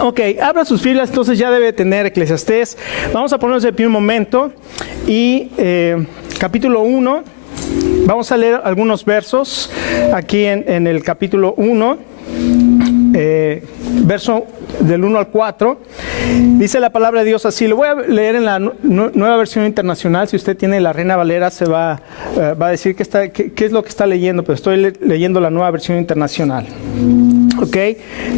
Ok, abra sus Biblias, entonces ya debe tener Eclesiastés. Vamos a ponernos de pie un momento y capítulo 1, vamos a leer algunos versos aquí en el capítulo 1, verso del 1 al 4. Dice la palabra de Dios así, lo voy a leer en la nueva versión internacional. Si usted tiene la Reina Valera se va a decir qué es lo que está leyendo, pero estoy leyendo la nueva versión internacional. Ok,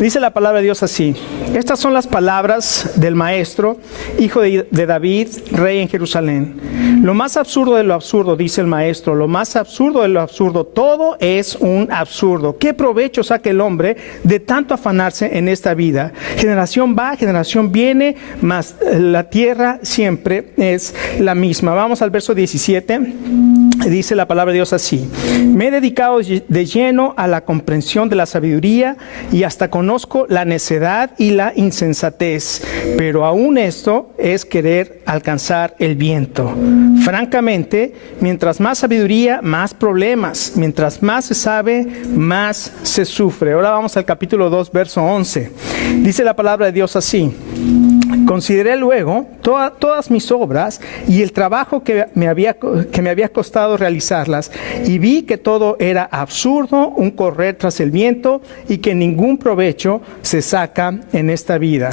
dice la palabra de Dios así: estas son las palabras del maestro, hijo de David, rey en Jerusalén. Lo más absurdo de lo absurdo, dice el maestro, lo más absurdo de lo absurdo, todo es un absurdo. ¿Qué provecho saca el hombre de tanto afanarse en esta vida? Generación va, generación viene, mas la tierra siempre es la misma. Vamos al verso 17. Dice la palabra de Dios así: me he dedicado de lleno a la comprensión de la sabiduría y hasta conozco la necedad y la insensatez, pero aún esto es querer alcanzar el viento. Francamente, mientras más sabiduría, más problemas. Mientras más se sabe, más se sufre. Ahora vamos al capítulo 2, verso 11. Dice la palabra de Dios así: consideré luego todas mis obras y el trabajo que me había costado realizarlas, y vi que todo era absurdo, un correr tras el viento, y que ningún provecho se saca en esta vida.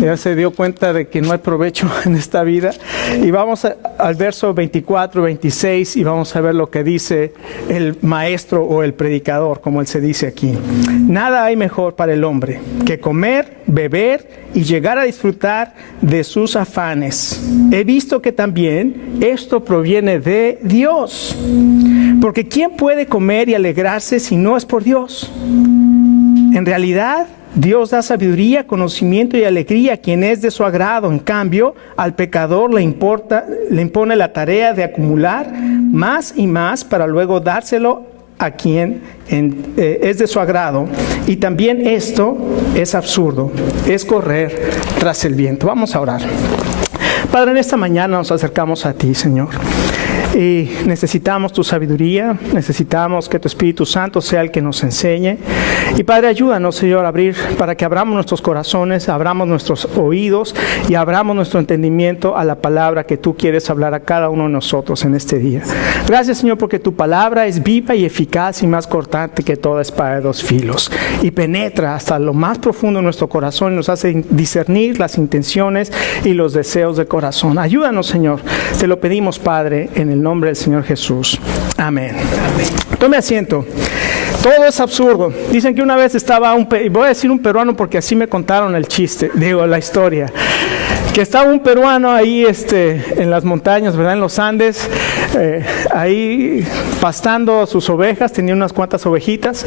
Ya se dio cuenta de que no hay provecho en esta vida. Y vamos al verso 24, 26, y vamos a ver lo que dice el maestro o el predicador, como él se dice aquí. Nada hay mejor para el hombre que comer, beber y llegar a disfrutar de sus afanes. He visto que también esto proviene de Dios. Porque ¿quién puede comer y alegrarse si no es por Dios? En realidad, Dios da sabiduría, conocimiento y alegría a quien es de su agrado. En cambio, al pecador le impone la tarea de acumular más y más para luego dárselo a quien es de su agrado. Y también esto es absurdo, es correr tras el viento. Vamos a orar. Padre, en esta mañana nos acercamos a ti, Señor. Y necesitamos tu sabiduría, necesitamos que tu Espíritu Santo sea el que nos enseñe. Y Padre, ayúdanos, Señor, a abrir, para que abramos nuestros corazones, abramos nuestros oídos y abramos nuestro entendimiento a la palabra que tú quieres hablar a cada uno de nosotros en este día. Gracias, Señor, porque tu palabra es viva y eficaz y más cortante que toda espada de dos filos. Y penetra hasta lo más profundo de nuestro corazón y nos hace discernir las intenciones y los deseos del corazón. Ayúdanos, Señor. Te lo pedimos, Padre, en el nombre del Señor Jesús. Amén. Tome asiento. Todo es absurdo. Dicen que una vez estaba voy a decir un peruano porque así me contaron el chiste, la historia. Que estaba un peruano ahí en las montañas, ¿verdad? En los Andes, ahí pastando sus ovejas, tenía unas cuantas ovejitas.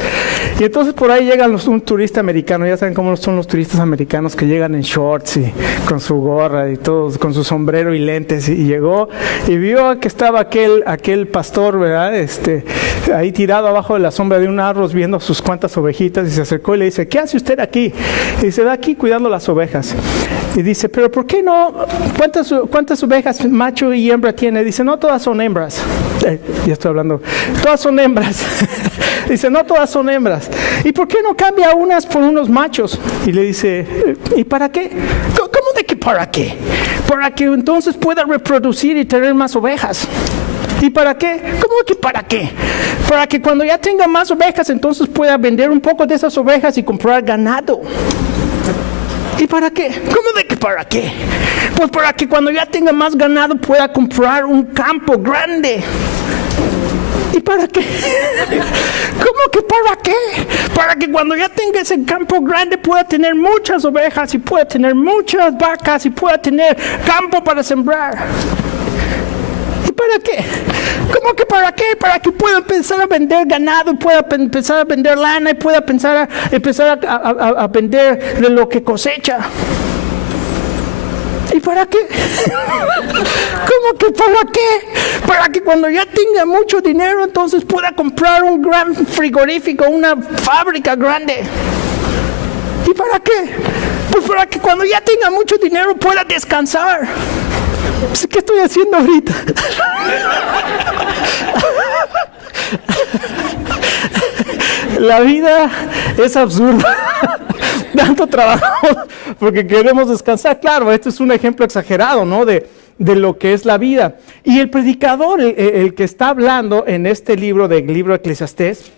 Y entonces por ahí llega un turista americano. Ya saben cómo son los turistas americanos, que llegan en shorts y con su gorra y todo, con su sombrero y lentes. Y llegó y vio que estaba aquel pastor, ¿verdad? Ahí tirado abajo de la sombra de un árbol viendo sus cuantas ovejitas, y se acercó y le dice: ¿qué hace usted aquí? Y dice: va aquí cuidando las ovejas. Y dice: ¿pero por qué no? ¿Cuántas ovejas macho y hembra tiene? Dice: no, todas son hembras. Ya estoy hablando. Todas son hembras. Dice: no, todas son hembras. ¿Y por qué no cambia unas por unos machos? Y le dice: ¿y para qué? ¿Cómo de que para qué? Para que entonces pueda reproducir y tener más ovejas. ¿Y para qué? ¿Cómo que para qué? Para que cuando ya tenga más ovejas, entonces pueda vender un poco de esas ovejas y comprar ganado. ¿Y para qué? ¿Cómo de que para qué? Pues para que cuando ya tenga más ganado pueda comprar un campo grande. ¿Y para qué? ¿Cómo que para qué? Para que cuando ya tenga ese campo grande pueda tener muchas ovejas y pueda tener muchas vacas y pueda tener campo para sembrar. ¿Y para qué? ¿Cómo que para qué? Para que pueda empezar a vender ganado, pueda empezar a vender lana y pueda empezar a vender de lo que cosecha. ¿Y para qué? ¿Cómo que para qué? Para que cuando ya tenga mucho dinero, entonces pueda comprar un gran frigorífico, una fábrica grande. ¿Y para qué? Pues para que cuando ya tenga mucho dinero pueda descansar. ¿Qué estoy haciendo ahorita? La vida es absurda. tanto trabajo porque queremos descansar. Claro, este es un ejemplo exagerado, ¿no? De lo que es la vida. Y el predicador, el que está hablando en este libro, del libro de Eclesiastés,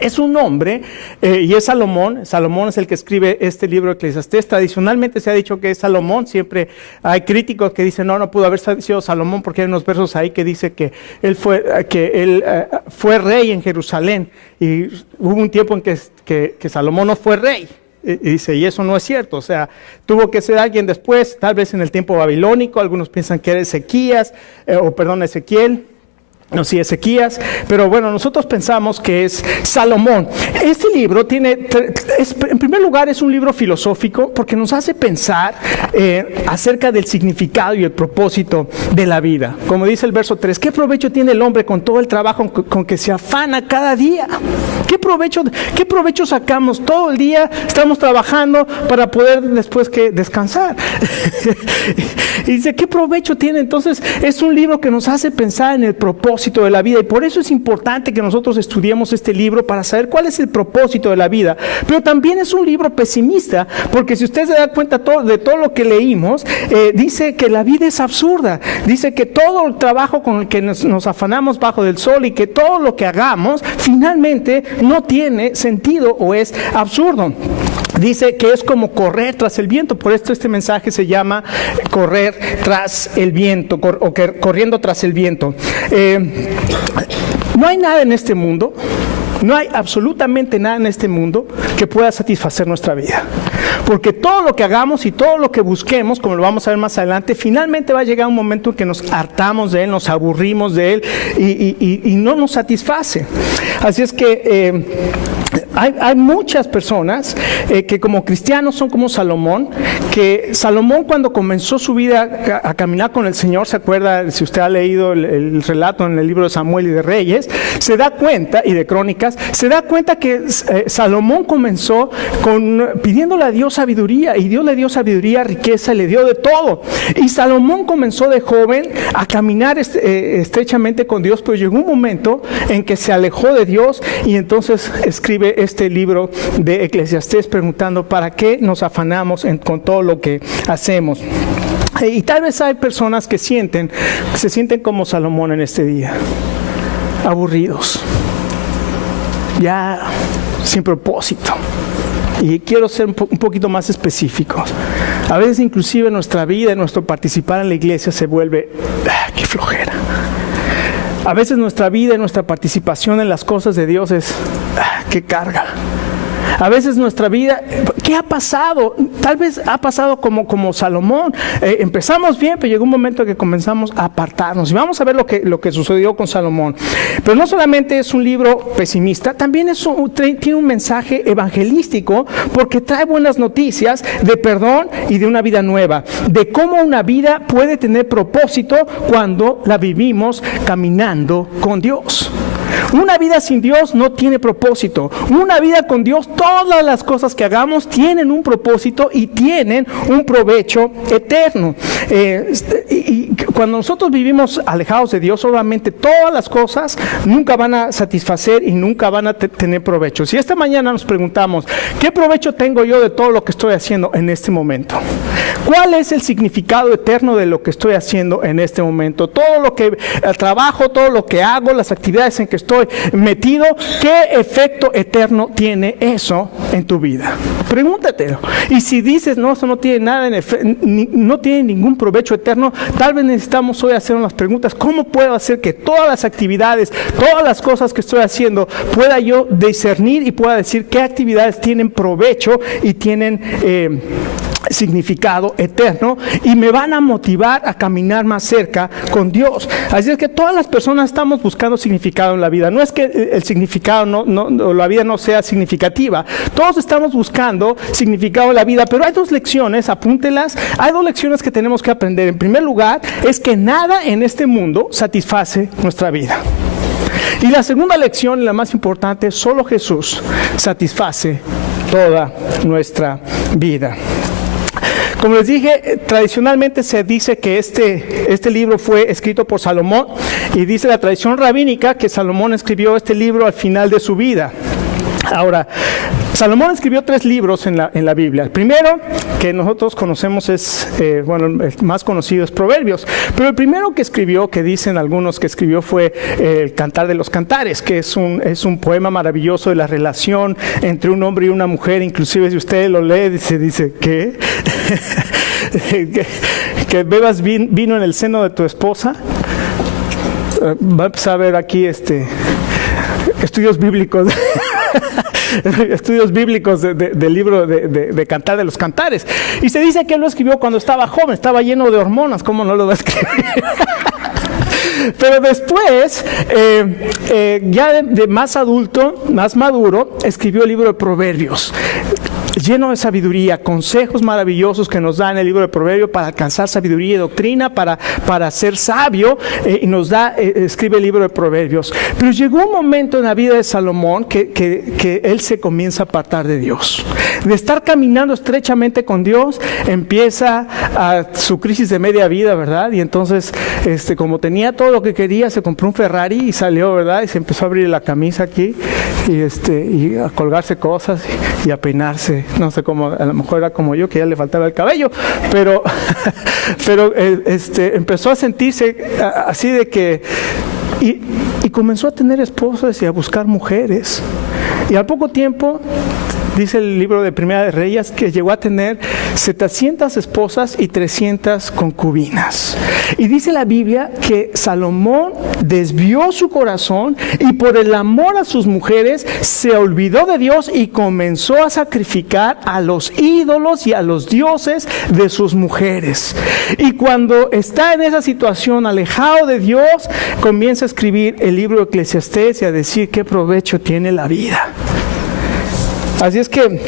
es un hombre, y es Salomón. Salomón es el que escribe este libro de Eclesiastés. Tradicionalmente se ha dicho que es Salomón. Siempre hay críticos que dicen, no pudo haber sido Salomón, porque hay unos versos ahí que dice que él fue rey en Jerusalén. Y hubo un tiempo en que Salomón no fue rey. Y dice, y eso no es cierto, o sea, tuvo que ser alguien después, tal vez en el tiempo babilónico. Algunos piensan que era Ezequiel, no, sí, Ezequías, pero bueno, nosotros pensamos que es Salomón. Este libro en primer lugar, es un libro filosófico porque nos hace pensar acerca del significado y el propósito de la vida. Como dice el verso 3, ¿qué provecho tiene el hombre con todo el trabajo con que se afana cada día? ¿Qué provecho sacamos todo el día? Estamos trabajando para poder después descansar. Y dice, ¿qué provecho tiene? Entonces, es un libro que nos hace pensar en el propósito de la vida, y por eso es importante que nosotros estudiemos este libro para saber cuál es el propósito de la vida. Pero también es un libro pesimista, porque si usted se da cuenta de todo lo que leímos, dice que la vida es absurda, dice que todo el trabajo con el que nos afanamos bajo del sol y que todo lo que hagamos finalmente no tiene sentido o es absurdo. Dice que es como correr tras el viento. Por esto este mensaje se llama correr tras el viento, corriendo tras el viento. No hay nada en este mundo, no hay absolutamente nada en este mundo que pueda satisfacer nuestra vida. Porque todo lo que hagamos y todo lo que busquemos, como lo vamos a ver más adelante, finalmente va a llegar un momento en que nos hartamos de él, nos aburrimos de él y no nos satisface. Así es que hay muchas personas que como cristianos son como Salomón, que Salomón cuando comenzó su vida a caminar con el Señor, se acuerda, si usted ha leído el relato en el libro de Samuel y de Reyes, se da cuenta, y de Crónicas, se da cuenta que Salomón comenzó pidiéndole a Dios sabiduría, y Dios le dio sabiduría, riqueza, le dio de todo. Y Salomón comenzó de joven a caminar estrechamente con Dios, pero llegó un momento en que se alejó de Dios, y entonces escribe este libro de Eclesiastés preguntando ¿para qué nos afanamos con todo lo que hacemos? Y tal vez hay personas que se sienten como Salomón en este día, aburridos, ya sin propósito. Y quiero ser un poquito más específico. A veces inclusive nuestra vida, nuestro participar en la iglesia se vuelve, qué flojera. A veces nuestra vida y nuestra participación en las cosas de Dios es, qué carga. A veces nuestra vida, ¿qué ha pasado? Tal vez ha pasado como Salomón. Empezamos bien, pero llegó un momento en que comenzamos a apartarnos. Y vamos a ver lo que sucedió con Salomón. Pero no solamente es un libro pesimista, también tiene un mensaje evangelístico, porque trae buenas noticias de perdón y de una vida nueva. De cómo una vida puede tener propósito cuando la vivimos caminando con Dios. Una vida sin Dios no tiene propósito. Una vida con Dios, todas las cosas que hagamos tienen un propósito y tienen un provecho eterno. Y cuando nosotros vivimos alejados de Dios, obviamente todas las cosas nunca van a satisfacer y nunca van a tener provecho. Si esta mañana nos preguntamos, ¿qué provecho tengo yo de todo lo que estoy haciendo en este momento? ¿Cuál es el significado eterno de lo que estoy haciendo en este momento? Todo lo que trabajo, todo lo que hago, las actividades en que estoy metido, ¿qué efecto eterno tiene eso en tu vida? Pregúntatelo. Y si dices, no, eso no tiene nada, no tiene ningún provecho eterno, tal vez necesitamos hoy hacer unas preguntas. ¿Cómo puedo hacer que todas las actividades, todas las cosas que estoy haciendo, pueda yo discernir y pueda decir qué actividades tienen provecho y tienen significado eterno y me van a motivar a caminar más cerca con Dios? Así es que todas las personas estamos buscando significado en la vida. No es que el significado o la vida no sea significativa. Todos estamos buscando significado en la vida, pero hay dos lecciones, apúntelas. Hay dos lecciones que tenemos que aprender. En primer lugar, es que nada en este mundo satisface nuestra vida. Y la segunda lección, la más importante, solo Jesús satisface toda nuestra vida. Como les dije, tradicionalmente se dice que este libro fue escrito por Salomón, y dice la tradición rabínica que Salomón escribió este libro al final de su vida. Ahora, Salomón escribió 3 libros en la Biblia. El primero que nosotros conocemos es, el más conocido es Proverbios. Pero el primero que escribió, que dicen algunos que escribió, fue el Cantar de los Cantares, que es un poema maravilloso de la relación entre un hombre y una mujer. Inclusive si usted lo lee, dice ¿qué? que bebas vino en el seno de tu esposa. Va a empezar a ver aquí estudios bíblicos del libro de Cantar de los Cantares, y se dice que él lo escribió cuando estaba joven, estaba lleno de hormonas. ¿Cómo no lo va a escribir? Pero después, ya de más adulto, más maduro, escribió el libro de Proverbios, lleno de sabiduría, consejos maravillosos que nos da en el libro de Proverbios para alcanzar sabiduría y doctrina, para ser sabio, y escribe el libro de Proverbios. Pero llegó un momento en la vida de Salomón que él se comienza a apartar de Dios. De estar caminando estrechamente con Dios, empieza su crisis de media vida, ¿verdad? Y entonces, como tenía todo lo que quería, se compró un Ferrari y salió, ¿verdad? Y se empezó a abrir la camisa aquí, y a colgarse cosas y a peinarse. No sé cómo, a lo mejor era como yo, que ya le faltaba el cabello, pero empezó a sentirse así de que, y comenzó a tener esposas y a buscar mujeres. Y al poco tiempo, dice el libro de Primera de Reyes, que llegó a tener 700 esposas y 300 concubinas. Y dice la Biblia que Salomón desvió su corazón y por el amor a sus mujeres se olvidó de Dios y comenzó a sacrificar a los ídolos y a los dioses de sus mujeres. Y cuando está en esa situación, alejado de Dios, comienza a escribir el libro de Eclesiastés y a decir qué provecho tiene la vida. Así es que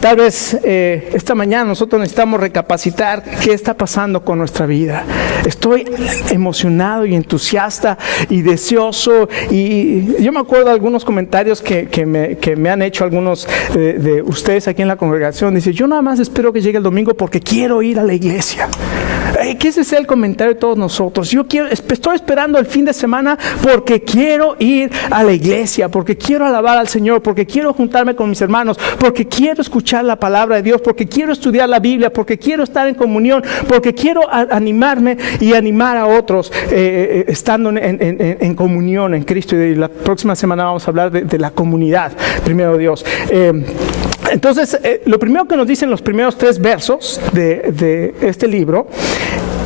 tal vez esta mañana nosotros necesitamos recapacitar qué está pasando con nuestra vida. Estoy emocionado y entusiasta y deseoso, y yo me acuerdo de algunos comentarios que me han hecho algunos de ustedes aquí en la congregación. Dice, yo nada más espero que llegue el domingo porque quiero ir a la iglesia. Que ese sea el comentario de todos nosotros. Estoy esperando el fin de semana porque quiero ir a la iglesia, porque quiero alabar al Señor, porque quiero juntarme con mis hermanos, porque quiero escuchar la palabra de Dios, porque quiero estudiar la Biblia, porque quiero estar en comunión, porque quiero animarme y animar a otros estando en comunión en Cristo. Y la próxima semana vamos a hablar de la comunidad, primero Dios. Entonces, lo primero que nos dicen los primeros 3 versos de este libro,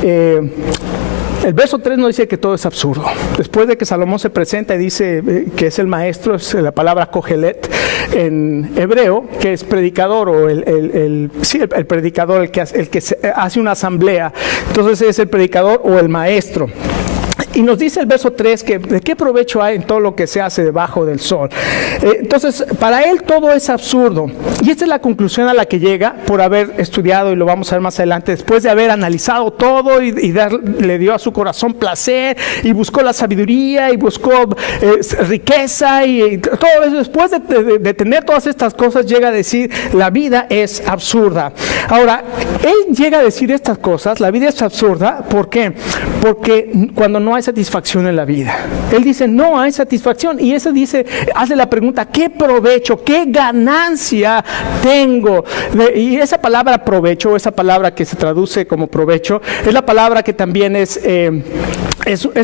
el verso 3 nos dice que todo es absurdo. Después de que Salomón se presenta y dice que es el maestro, es la palabra kohelet en hebreo, que es predicador, o el predicador, el que hace una asamblea. Entonces es el predicador o el maestro. Y nos dice el verso 3 que de qué provecho hay en todo lo que se hace debajo del sol. Entonces, para él todo es absurdo. Y esta es la conclusión a la que llega por haber estudiado, y lo vamos a ver más adelante, después de haber analizado todo y le dio a su corazón placer, y buscó la sabiduría, y buscó riqueza, y todo eso. Después de tener todas estas cosas, llega a decir, la vida es absurda. Ahora, él llega a decir estas cosas, la vida es absurda, ¿por qué? Porque cuando no hay satisfacción en la vida. Él dice, no hay satisfacción, y eso hace la pregunta, ¿qué provecho, qué ganancia tengo? Y esa palabra provecho, esa palabra que se traduce como provecho, es la palabra que también es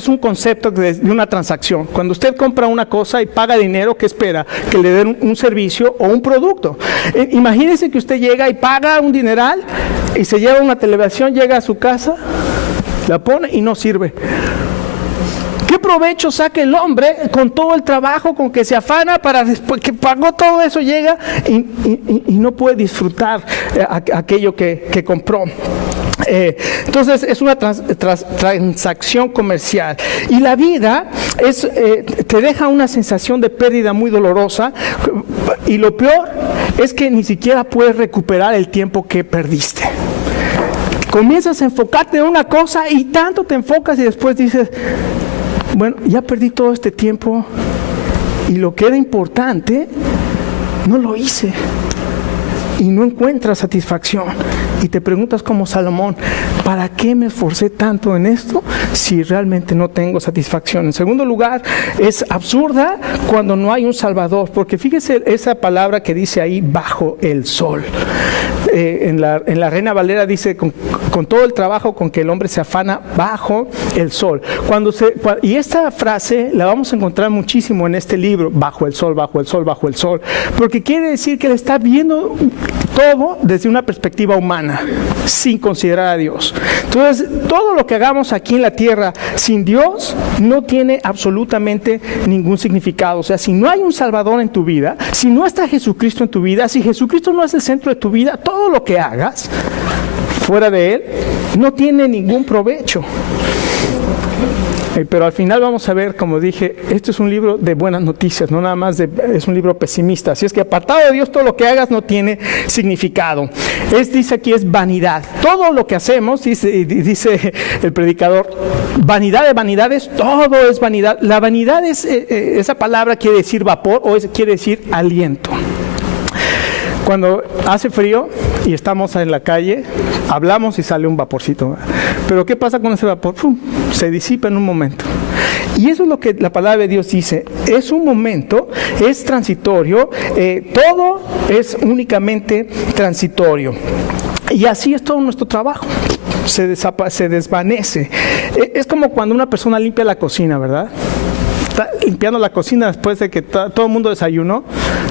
un concepto de una transacción. Cuando usted compra una cosa y paga dinero, ¿qué espera? Que le den un servicio o un producto. Imagínese que usted llega y paga un dineral y se lleva una televisión, llega a su casa, la pone y no sirve. ¿Qué provecho saca el hombre con todo el trabajo con que se afana para después que pagó todo eso, llega y no puede disfrutar aquello que compró? Entonces es una transacción comercial, y la vida te deja una sensación de pérdida muy dolorosa, y lo peor es que ni siquiera puedes recuperar el tiempo que perdiste. Comienzas a enfocarte en una cosa y tanto te enfocas y después dices, bueno, ya perdí todo este tiempo y lo que era importante no lo hice, y no encuentras satisfacción. y te preguntas como Salomón, ¿para qué me esforcé tanto en esto si realmente no tengo satisfacción? En segundo lugar, es absurda cuando no hay un Salvador, porque fíjese esa palabra que dice ahí, bajo el sol. En la Reina Valera dice, con todo el trabajo con que el hombre se afana bajo el sol. Y esta frase la vamos a encontrar muchísimo en este libro, bajo el sol, bajo el sol, bajo el sol, porque quiere decir que él está viendo todo desde una perspectiva humana, sin considerar a Dios. Entonces, todo lo que hagamos aquí en la tierra sin Dios no tiene absolutamente ningún significado. O sea, si no hay un Salvador en tu vida, si no está Jesucristo en tu vida, si Jesucristo no es el centro de tu vida, todo lo que hagas fuera de Él no tiene ningún provecho. Pero al final vamos a ver, como dije, esto es un libro de buenas noticias, no nada más es un libro pesimista. Así es que apartado de Dios, todo lo que hagas no tiene significado. Dice aquí, es vanidad. Todo lo que hacemos, dice el predicador, vanidad de vanidades, todo es vanidad. La vanidad es, esa palabra quiere decir vapor o quiere decir aliento. Cuando hace frío y estamos en la calle, hablamos y sale un vaporcito. Pero ¿qué pasa con ese vapor? ¡Pum! Se disipa en un momento. Y eso es lo que la palabra de Dios dice. Es un momento, es transitorio, todo es únicamente transitorio. Y así es todo nuestro trabajo. Se desvanece. Es como cuando una persona limpia la cocina, ¿verdad? Está limpiando la cocina después de que todo el mundo desayunó.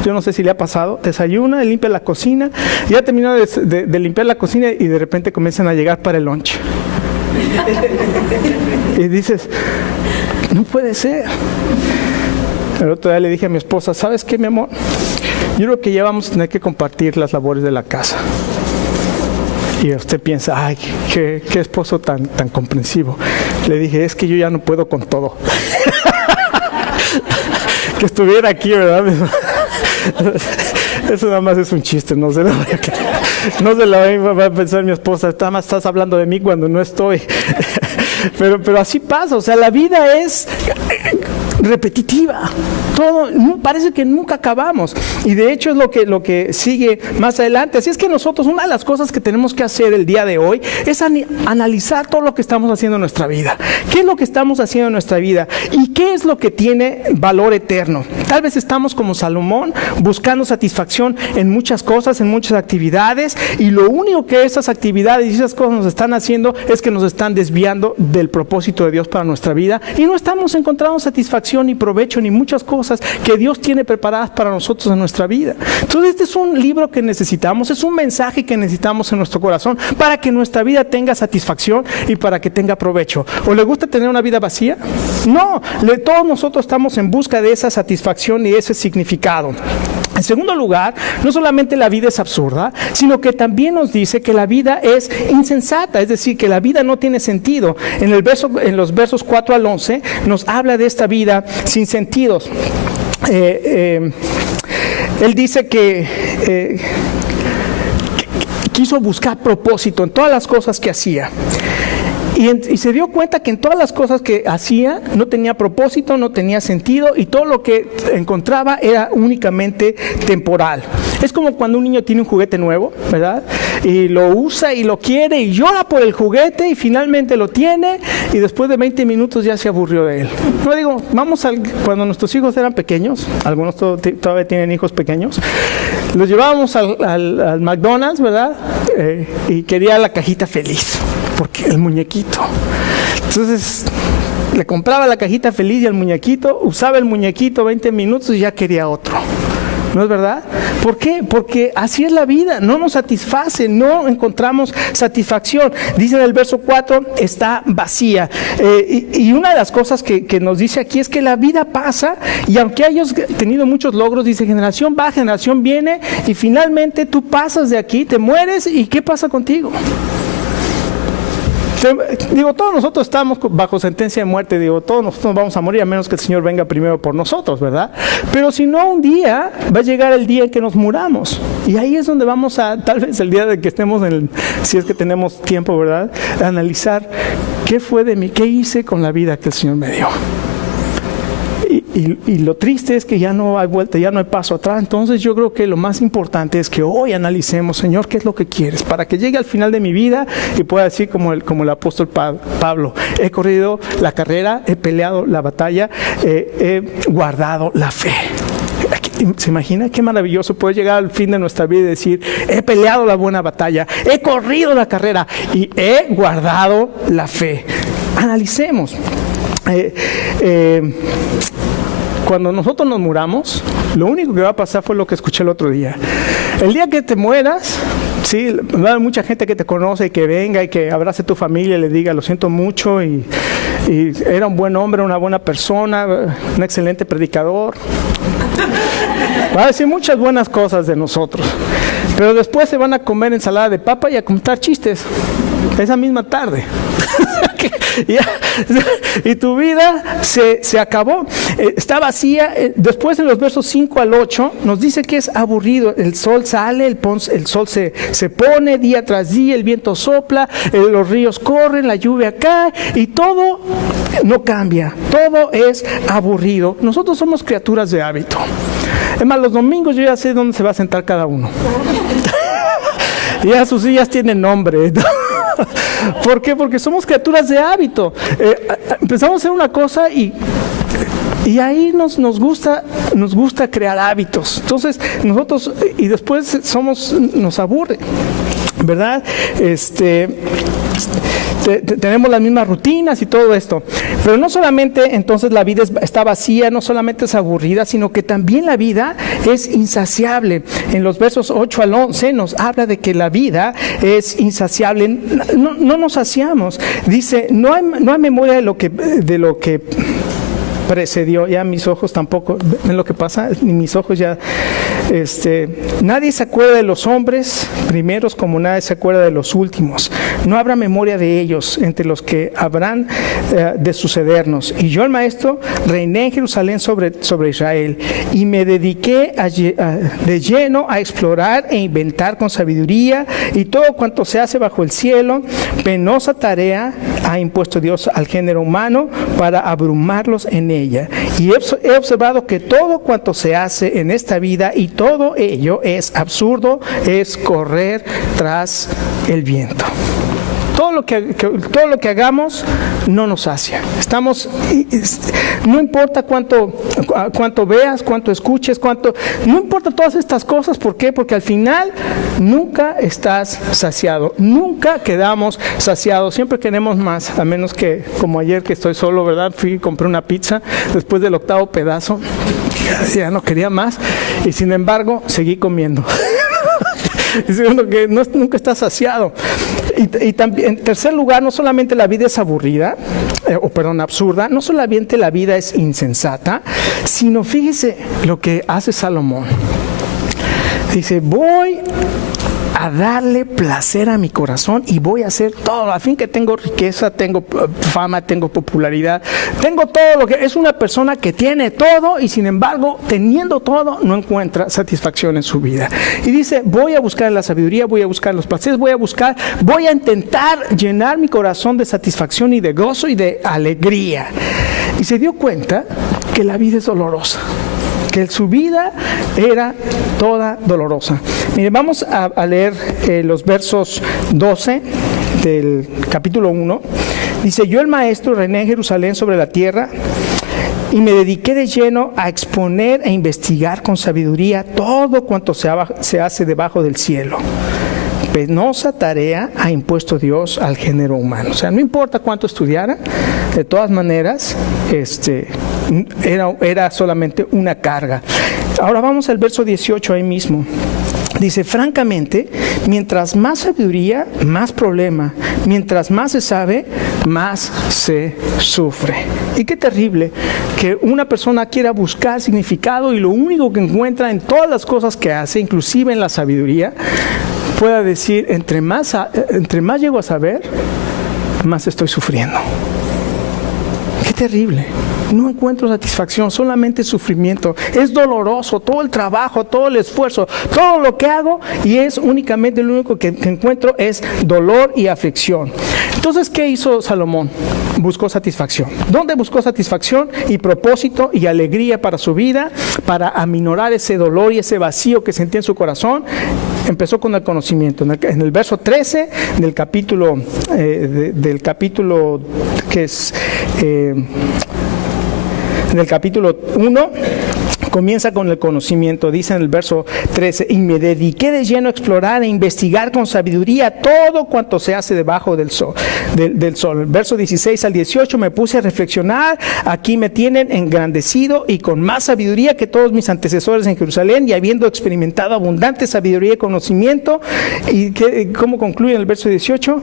Yo no sé si le ha pasado. Desayuna, limpia la cocina, ya terminó de limpiar la cocina y de repente comienzan a llegar para el lunch. Y dices, no puede ser. El otro día le dije a mi esposa, ¿sabes qué, mi amor? Yo creo que ya vamos a tener que compartir las labores de la casa. Y usted piensa, ay, qué esposo tan comprensivo. Le dije, es que yo ya no puedo con todo. Que estuviera aquí, ¿verdad? Eso nada más es un chiste, no se lo va a pensar mi esposa, nada más estás hablando de mí cuando no estoy. Pero así pasa, o sea, la vida es repetitiva. Todo parece que nunca acabamos. Y de hecho es lo que sigue más adelante. Así es que nosotros, una de las cosas que tenemos que hacer el día de hoy es analizar todo lo que estamos haciendo en nuestra vida. ¿Qué es lo que estamos haciendo en nuestra vida? ¿Y qué es lo que tiene valor eterno? Tal vez estamos como Salomón buscando satisfacción en muchas cosas, en muchas actividades, y lo único que esas actividades y esas cosas nos están haciendo es que nos están desviando del propósito de Dios para nuestra vida, y no estamos encontrando satisfacción ni provecho ni muchas cosas que Dios tiene preparadas para nosotros en nuestra vida. Entonces este es un libro que necesitamos, es un mensaje que necesitamos en nuestro corazón para que nuestra vida tenga satisfacción y para que tenga provecho. ¿O le gusta tener una vida vacía? No, todos nosotros estamos en busca de esa satisfacción y ese significado. En segundo lugar, no solamente la vida es absurda, sino que también nos dice que la vida es insensata, es decir, que la vida no tiene sentido. En los versos 4 al 11 nos habla de esta vida sin sentidos. Él dice que quiso buscar propósito en todas las cosas que hacía. Y se dio cuenta que en todas las cosas que hacía no tenía propósito, no tenía sentido, y todo lo que encontraba era únicamente temporal. Es como cuando un niño tiene un juguete nuevo, ¿verdad? Y lo usa y lo quiere y llora por el juguete y finalmente lo tiene y después de 20 minutos ya se aburrió de él. No digo, cuando nuestros hijos eran pequeños, algunos todavía tienen hijos pequeños, los llevábamos al McDonald's, ¿verdad? Y quería la cajita feliz, porque el muñequito. Entonces le compraba la cajita feliz y el muñequito, usaba el muñequito 20 minutos y ya quería otro. ¿No es verdad? ¿Por qué? Porque así es la vida, no nos satisface, no encontramos satisfacción. Dice en el verso 4, está vacía. Y una de las cosas que nos dice aquí es que la vida pasa, y aunque hayas tenido muchos logros, dice, generación va, generación viene, y finalmente tú pasas de aquí, te mueres, ¿y qué pasa contigo? Digo, todos nosotros estamos bajo sentencia de muerte, todos nosotros vamos a morir a menos que el Señor venga primero por nosotros, ¿verdad? Pero si no, un día va a llegar el día en que nos muramos, y ahí es donde vamos a, tal vez el día de que estemos si es que tenemos tiempo, ¿verdad?, a analizar qué fue de mí, qué hice con la vida que el Señor me dio. y lo triste es que ya no hay vuelta, ya no hay paso atrás. Entonces yo creo que lo más importante es que hoy analicemos, Señor, ¿qué es lo que quieres? Para que llegue al final de mi vida y pueda decir como el apóstol Pablo, he corrido la carrera, he peleado la batalla, he guardado la fe. ¿Se imagina qué maravilloso poder llegar al fin de nuestra vida y decir, he peleado la buena batalla, he corrido la carrera y he guardado la fe? Analicemos. Cuando nosotros nos muramos, lo único que va a pasar fue lo que escuché el otro día. El día que te mueras, sí, va a haber mucha gente que te conoce y que venga y que abrace a tu familia y le diga, lo siento mucho y era un buen hombre, una buena persona, un excelente predicador. Va a decir muchas buenas cosas de nosotros, pero después se van a comer ensalada de papa y a contar chistes esa misma tarde. Y tu vida se acabó, está vacía. Después en los versos 5 al 8 nos dice que es aburrido. El sol sale, el sol se pone día tras día, el viento sopla, los ríos corren, la lluvia cae y todo no cambia, todo es aburrido. Nosotros somos criaturas de hábito. Es más, los domingos yo ya sé dónde se va a sentar cada uno. Ya sus sillas tienen nombre. ¿Por qué? Porque somos criaturas de hábito. Empezamos a hacer una cosa y ahí nos gusta crear hábitos. Entonces nosotros, y después nos aburre, ¿verdad? Tenemos las mismas rutinas y todo esto. Pero no solamente entonces la vida está vacía, no solamente es aburrida, sino que también la vida es insaciable. En los versos 8 al 11 nos habla de que la vida es insaciable. No nos saciamos. Dice, no hay memoria de lo que precedió. Ya mis ojos tampoco ven lo que pasa, ni mis ojos ya. Nadie se acuerda de los hombres primeros como nadie se acuerda de los últimos. No habrá memoria de ellos entre los que habrán de sucedernos. Y yo, el maestro, reiné en Jerusalén sobre Israel y me dediqué de lleno a explorar e inventar con sabiduría y todo cuanto se hace bajo el cielo. Penosa tarea ha impuesto Dios al género humano para abrumarlos en ella. Y he observado que todo cuanto se hace en esta vida y todo ello es absurdo, es correr tras el viento. Todo lo que hagamos no nos sacia. No importa cuánto veas, cuánto escuches, no importa todas estas cosas. ¿Por qué? Porque al final nunca estás saciado, nunca quedamos saciados, siempre queremos más, a menos que, como ayer que estoy solo, ¿verdad? Fui y compré una pizza después del 8º pedazo, ya no quería más, y sin embargo seguí comiendo. Diciendo que nunca estás saciado. Y también, en tercer lugar, no solamente la vida es aburrida, absurda, no solamente la vida es insensata, sino fíjese lo que hace Salomón. Dice, voy a darle placer a mi corazón y voy a hacer todo, a fin que tengo riqueza, tengo fama, tengo popularidad, tengo todo lo que es una persona que tiene todo y sin embargo, teniendo todo, no encuentra satisfacción en su vida. Y dice, voy a buscar la sabiduría, voy a buscar los placeres, voy a intentar llenar mi corazón de satisfacción y de gozo y de alegría. Y se dio cuenta que la vida es dolorosa, que su vida era toda dolorosa. Mire, vamos a leer los versos 12 del capítulo 1. Dice, yo, el maestro, reiné en Jerusalén sobre la tierra y me dediqué de lleno a exponer e investigar con sabiduría todo cuanto se hace debajo del cielo. Penosa tarea ha impuesto Dios al género humano. O sea, no importa cuánto estudiara, de todas maneras, era solamente una carga. Ahora vamos al verso 18 ahí mismo. Dice, francamente, mientras más sabiduría, más problema. Mientras más se sabe, más se sufre. Y qué terrible que una persona quiera buscar significado y lo único que encuentra en todas las cosas que hace, inclusive en la sabiduría, pueda decir, entre más llego a saber, más estoy sufriendo. Qué terrible. no encuentro satisfacción, solamente sufrimiento. Es doloroso todo el trabajo, todo el esfuerzo, todo lo que hago, y es únicamente lo único que encuentro es dolor y aflicción. Entonces, ¿qué hizo Salomón? Buscó satisfacción. ¿Dónde buscó satisfacción y propósito y alegría para su vida, para aminorar ese dolor y ese vacío que sentía en su corazón? Empezó con el conocimiento. En el verso 13 del capítulo que es del capítulo 1, comienza con el conocimiento. Dice en el verso 13: y me dediqué de lleno a explorar e investigar con sabiduría todo cuanto se hace debajo del sol. El verso 16 al 18: me puse a reflexionar, aquí me tienen engrandecido y con más sabiduría que todos mis antecesores en Jerusalén, y habiendo experimentado abundante sabiduría y conocimiento. ¿Y cómo concluye en el verso 18?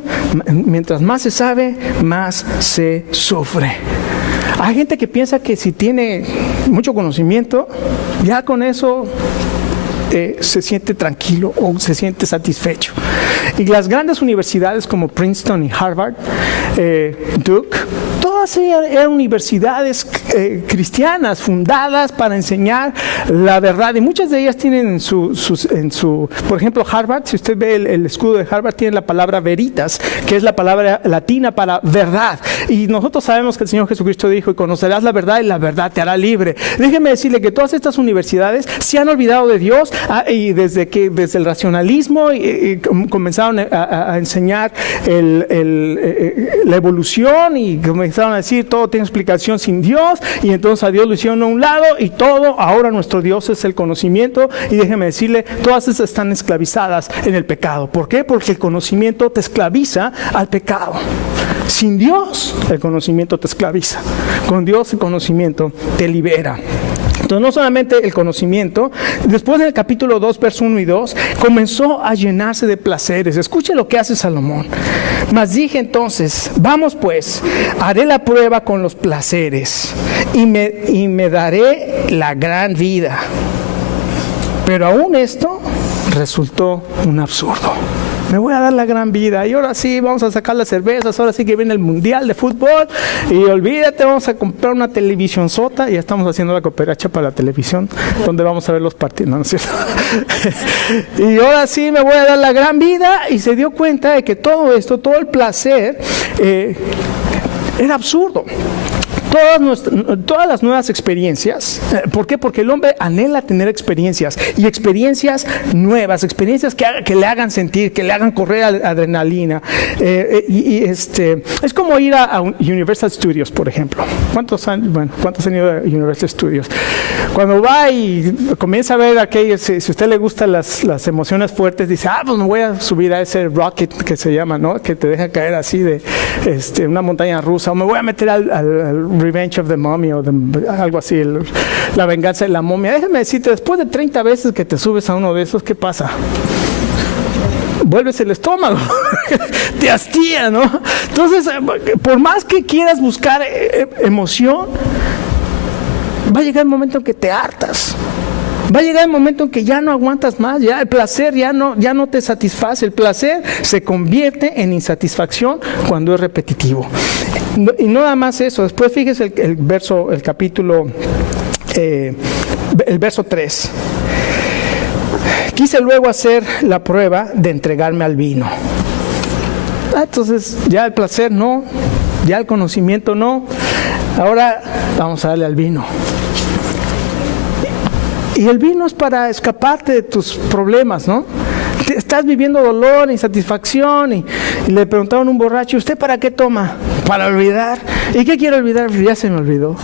Mientras más se sabe, más se sufre. Hay gente que piensa que si tiene mucho conocimiento, ya con eso se siente tranquilo o se siente satisfecho. Y las grandes universidades como Princeton y Harvard, Duke, todas eran universidades cristianas fundadas para enseñar la verdad, y muchas de ellas tienen por ejemplo, Harvard, si usted ve el escudo de Harvard, tiene la palabra veritas, que es la palabra latina para verdad, y nosotros sabemos que el Señor Jesucristo dijo: y conocerás la verdad y la verdad te hará libre. Déjeme decirle que todas estas universidades se han olvidado de Dios, y desde el racionalismo comenzaron a enseñar la evolución, y comenzaron a decir todo tiene explicación sin Dios, y entonces a Dios lo hicieron a un lado, y todo, ahora nuestro Dios es el conocimiento, y déjeme decirle, todas estas están esclavizadas en el pecado. ¿Por qué? Porque el conocimiento te esclaviza al pecado. Sin Dios, el conocimiento te esclaviza. Con Dios, el conocimiento te libera. Entonces, no solamente el conocimiento, después del capítulo 2, verso 1 y 2, comenzó a llenarse de placeres. Escuche lo que hace Salomón. Mas dije entonces: vamos pues, haré la prueba con los placeres, y me daré la gran vida. Pero aún esto resultó un absurdo. Me voy a dar la gran vida, y ahora sí vamos a sacar las cervezas, ahora sí que viene el mundial de fútbol, y olvídate, vamos a comprar una televisión sota, y ya estamos haciendo la cooperacha para la televisión, donde vamos a ver los partidos, ¿no es cierto? Y ahora sí me voy a dar la gran vida, y se dio cuenta de que todo esto, todo el placer, era absurdo. Todas las nuevas experiencias. ¿Por qué? Porque el hombre anhela tener experiencias, y experiencias nuevas, experiencias que le hagan sentir, que le hagan correr adrenalina. Es como ir a Universal Studios, por ejemplo. ¿Cuántos han ido a Universal Studios? Cuando va y comienza a ver aquello, si a usted le gustan las emociones fuertes, dice: pues me voy a subir a ese rocket que se llama, ¿no? Que te deja caer así de una montaña rusa, o me voy a meter al Revenge of the Mummy, o algo así, la venganza de la momia. Déjame decirte, después de 30 veces que te subes a uno de esos, ¿qué pasa? Vuelves el estómago, te hastía, ¿no? Entonces, por más que quieras buscar emoción, va a llegar el momento en que te hartas. Va a llegar el momento en que ya no aguantas más, ya el placer ya no te satisface. El placer se convierte en insatisfacción cuando es repetitivo. Y no nada más eso, después fíjese el verso 3. Quise luego hacer la prueba de entregarme al vino. Entonces ya el placer no, ya el conocimiento no, ahora vamos a darle al vino. Y el vino es para escaparte de tus problemas, ¿no? Estás viviendo dolor, insatisfacción, y le preguntaron a un borracho: ¿usted para qué toma? Para olvidar. ¿Y qué quiere olvidar? Ya se me olvidó.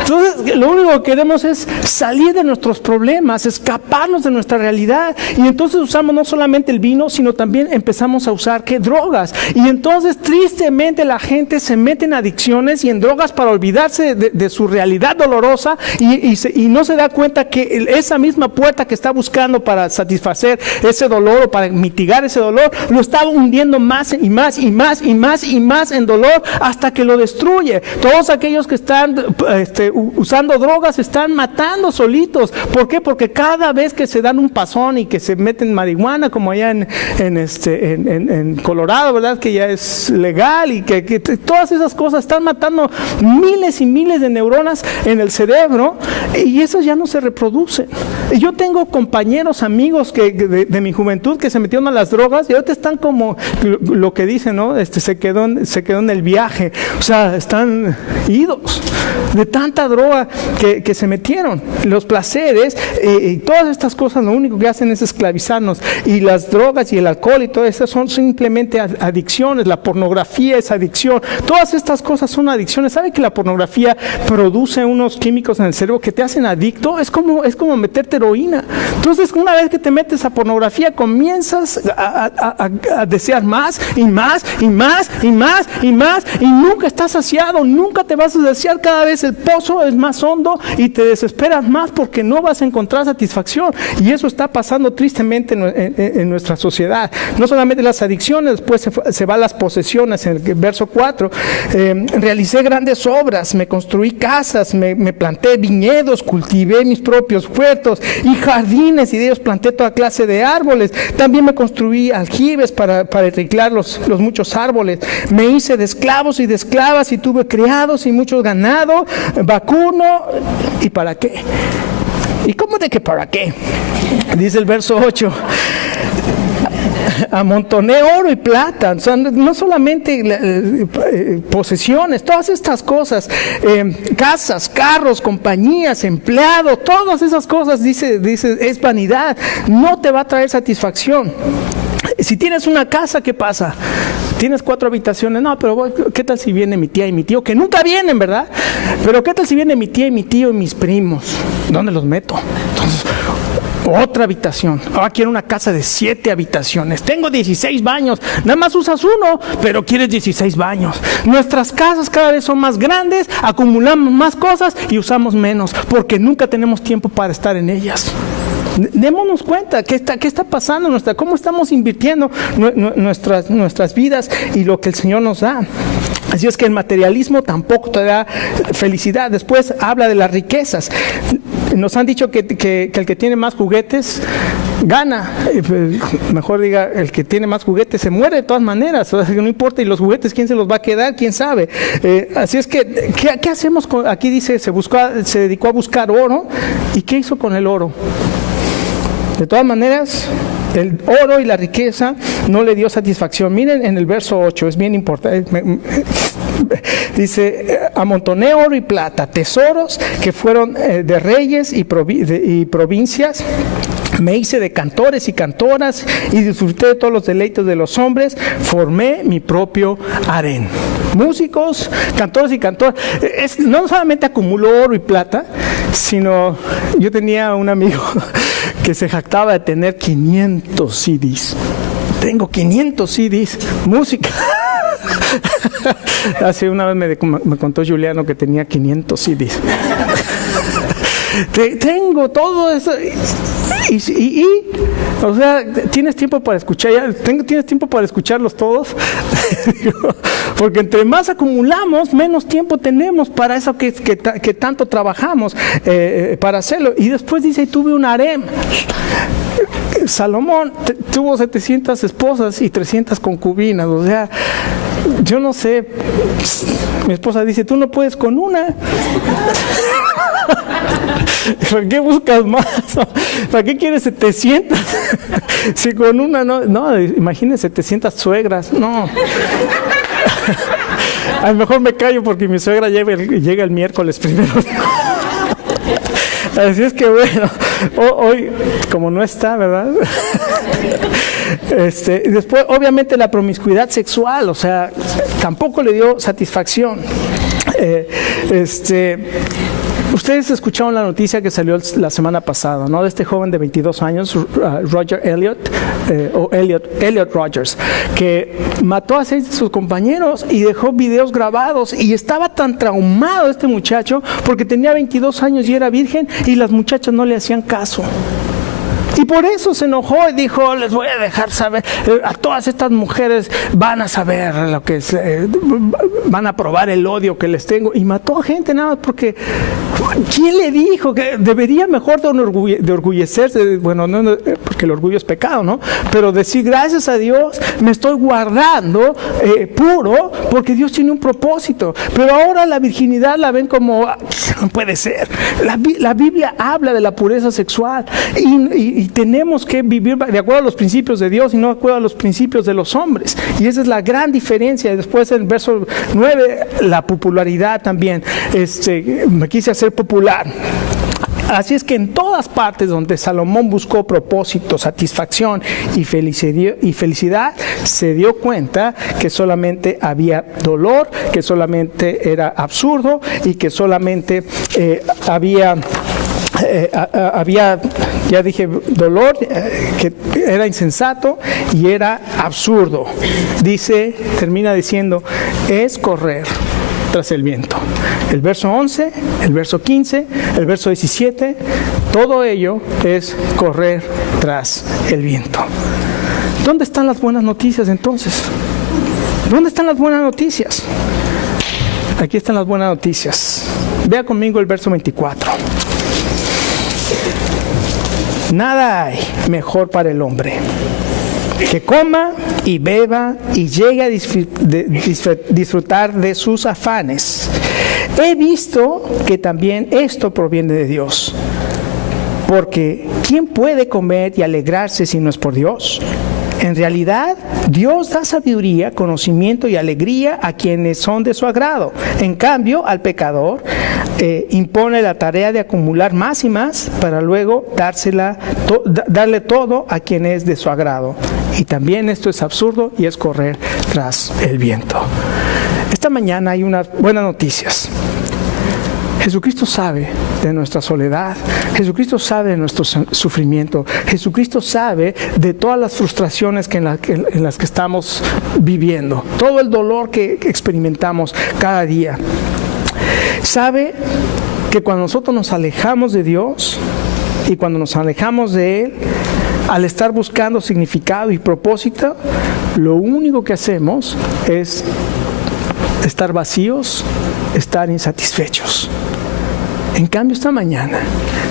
Entonces, lo único que queremos es salir de nuestros problemas, escaparnos de nuestra realidad. Y entonces usamos no solamente el vino, sino también empezamos a usar drogas. Y entonces, tristemente, la gente se mete en adicciones y en drogas para olvidarse de su realidad dolorosa, y no se da cuenta que esa misma puerta que está buscando para satisfacer ese dolor o para mitigar ese dolor, lo está hundiendo más y más y más y más y más en dolor hasta que lo destruye. Todos aquellos que están usando drogas se están matando solitos. ¿Por qué? Porque cada vez que se dan un pasón y que se meten marihuana, como allá en Colorado, ¿verdad? Que ya es legal, y que todas esas cosas están matando miles y miles de neuronas en el cerebro, y esas ya no se reproducen. Y yo tengo compañeros, amigos de mi juventud que se metieron a las drogas y ahorita están como lo que dicen, ¿no? Se quedó en el viaje. O sea, están idos de tanta droga que se metieron. Los placeres y todas estas cosas lo único que hacen es esclavizarnos. Y las drogas y el alcohol y todo eso son simplemente adicciones. La pornografía es adicción. Todas estas cosas son adicciones. ¿Sabe que la pornografía produce unos químicos en el cerebro que te hacen adicto? Es como meterte heroína. Entonces, una vez que te metes a pornografía, comienzas a desear más y más y más y más y más, y nunca estás saciado, nunca te vas a desear. Cada vez el pozo es más hondo y te desesperas más porque no vas a encontrar satisfacción. Y eso está pasando tristemente en nuestra sociedad. No solamente las adicciones, después se van las posesiones. En el verso 4, realicé grandes obras, me construí casas, me planté viñedos, cultivé mis propios huertos y jardines, y de ellos planté toda clase de árboles. También me construí aljibes para irrigar los muchos árboles. Me hice de esclavos y de esclavas, y tuve criados y mucho ganado, vacuno. ¿Y para qué? ¿Y cómo de que para qué? Dice el verso 8. Amontoné oro y plata. O sea, no solamente posesiones, todas estas cosas, casas, carros, compañías, empleados, todas esas cosas, dice, es vanidad, no te va a traer satisfacción. Si tienes una casa, ¿qué pasa? Tienes 4 habitaciones, no, pero ¿qué tal si viene mi tía y mi tío? Que nunca vienen, ¿verdad? Pero ¿qué tal si viene mi tía y mi tío y mis primos? ¿Dónde los meto? Entonces, otra habitación. Ahora quiero una casa de 7 habitaciones. Tengo 16 baños. Nada más usas uno, pero quieres 16 baños. Nuestras casas cada vez son más grandes, acumulamos más cosas y usamos menos, porque nunca tenemos tiempo para estar en ellas. Démonos cuenta qué está pasando, cómo estamos invirtiendo nuestras vidas y lo que el Señor nos da. Así es que el materialismo tampoco te da felicidad. Después habla de las riquezas. Nos han dicho que el que tiene más juguetes gana. Mejor diga, el que tiene más juguetes se muere de todas maneras. O sea, no importa, y los juguetes, ¿quién se los va a quedar? ¿Quién sabe? Así es que, ¿qué hacemos? Aquí dice, se dedicó a buscar oro. ¿Y qué hizo con el oro? De todas maneras, el oro y la riqueza no le dio satisfacción. Miren en el verso 8, es bien importante. Dice, amontoné oro y plata, tesoros que fueron de reyes y provincias. Me hice de cantores y cantoras y disfruté de todos los deleites de los hombres. Formé mi propio harén. Músicos, cantores y cantoras. No solamente acumuló oro y plata, sino yo tenía un amigo que se jactaba de tener 500 CDs. Tengo 500 CDs, música. Hace una vez me contó Juliano que tenía 500 CDs. Tengo todo eso. Y o sea, ¿tienes tiempo para escuchar? ¿Tienes tiempo para escucharlos todos? Porque entre más acumulamos, menos tiempo tenemos para eso que tanto trabajamos para hacerlo. Y después dice, tuve un harem. Salomón tuvo 700 esposas y 300 concubinas. O sea, yo no sé. Mi esposa dice, tú no puedes con una. ¿Para qué buscas más? ¿Para qué quieres 700? Si con una no, imagínese 700 suegras, no. A lo mejor me callo porque mi suegra llega el miércoles primero. Así es que bueno, hoy como no está, ¿verdad? Después, obviamente, la promiscuidad sexual, o sea, tampoco le dio satisfacción. Ustedes escucharon la noticia que salió la semana pasada, ¿no? De este joven de 22 años, Roger Elliot Rogers, que mató a 6 de sus compañeros y dejó videos grabados, y estaba tan traumado este muchacho porque tenía 22 años y era virgen, y las muchachas no le hacían caso. Y por eso se enojó y dijo, les voy a dejar saber, a todas estas mujeres van a saber lo que es, van a probar el odio que les tengo. Y mató a gente nada más porque, ¿quién le dijo que debería mejor de orgullecerse? Bueno, no, porque el orgullo es pecado, ¿no? Pero decir, gracias a Dios, me estoy guardando puro, porque Dios tiene un propósito. Pero ahora la virginidad la ven como, no puede ser. La Biblia habla de la pureza sexual y tenemos que vivir de acuerdo a los principios de Dios y no de acuerdo a los principios de los hombres. Y esa es la gran diferencia. Después en el verso 9, la popularidad también. Me quise hacer popular. Así es que en todas partes donde Salomón buscó propósito, satisfacción y felicidad, se dio cuenta que solamente había dolor, que solamente era absurdo y que solamente había, ya dije, dolor, que era insensato y era absurdo. Termina diciendo, es correr tras el viento. El verso 11, el verso 15, el verso 17, todo ello es correr tras el viento. ¿Dónde están las buenas noticias entonces? ¿Dónde están las buenas noticias? Aquí están las buenas noticias. Vea conmigo el verso 24. Nada hay mejor para el hombre que coma y beba y llegue a disfrutar de sus afanes. He visto que también esto proviene de Dios, porque ¿quién puede comer y alegrarse si no es por Dios? En realidad, Dios da sabiduría, conocimiento y alegría a quienes son de su agrado. En cambio, al pecador impone la tarea de acumular más y más para luego darle todo a quien es de su agrado. Y también esto es absurdo y es correr tras el viento. Esta mañana hay unas buenas noticias. Jesucristo sabe de nuestra soledad, Jesucristo sabe de nuestro sufrimiento, Jesucristo sabe de todas las frustraciones en las que estamos viviendo, todo el dolor que experimentamos cada día. Sabe que cuando nosotros nos alejamos de Dios y cuando nos alejamos de Él, al estar buscando significado y propósito, lo único que hacemos es estar vacíos, estar insatisfechos. En cambio, esta mañana,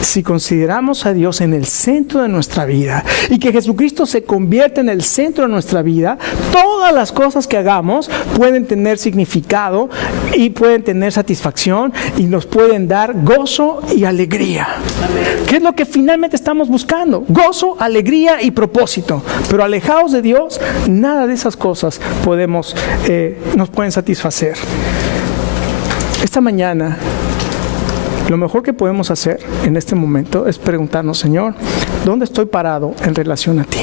si consideramos a Dios en el centro de nuestra vida y que Jesucristo se convierte en el centro de nuestra vida, todas las cosas que hagamos pueden tener significado y pueden tener satisfacción y nos pueden dar gozo y alegría. ¿Qué es lo que finalmente estamos buscando? Gozo, alegría y propósito. Pero alejados de Dios, nada de esas cosas nos pueden satisfacer. Esta mañana, lo mejor que podemos hacer en este momento es preguntarnos, Señor, ¿dónde estoy parado en relación a ti?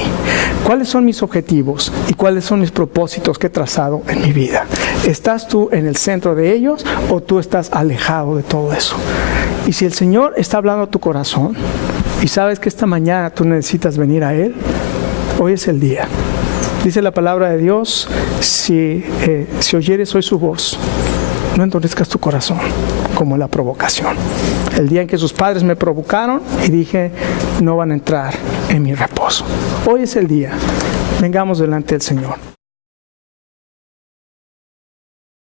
¿Cuáles son mis objetivos y cuáles son mis propósitos que he trazado en mi vida? ¿Estás tú en el centro de ellos o tú estás alejado de todo eso? Y si el Señor está hablando a tu corazón y sabes que esta mañana tú necesitas venir a Él, hoy es el día. Dice la palabra de Dios, si oyeres hoy su voz, no endurezcas tu corazón como la provocación. El día en que sus padres me provocaron y dije, no van a entrar en mi reposo. Hoy es el día. Vengamos delante del Señor.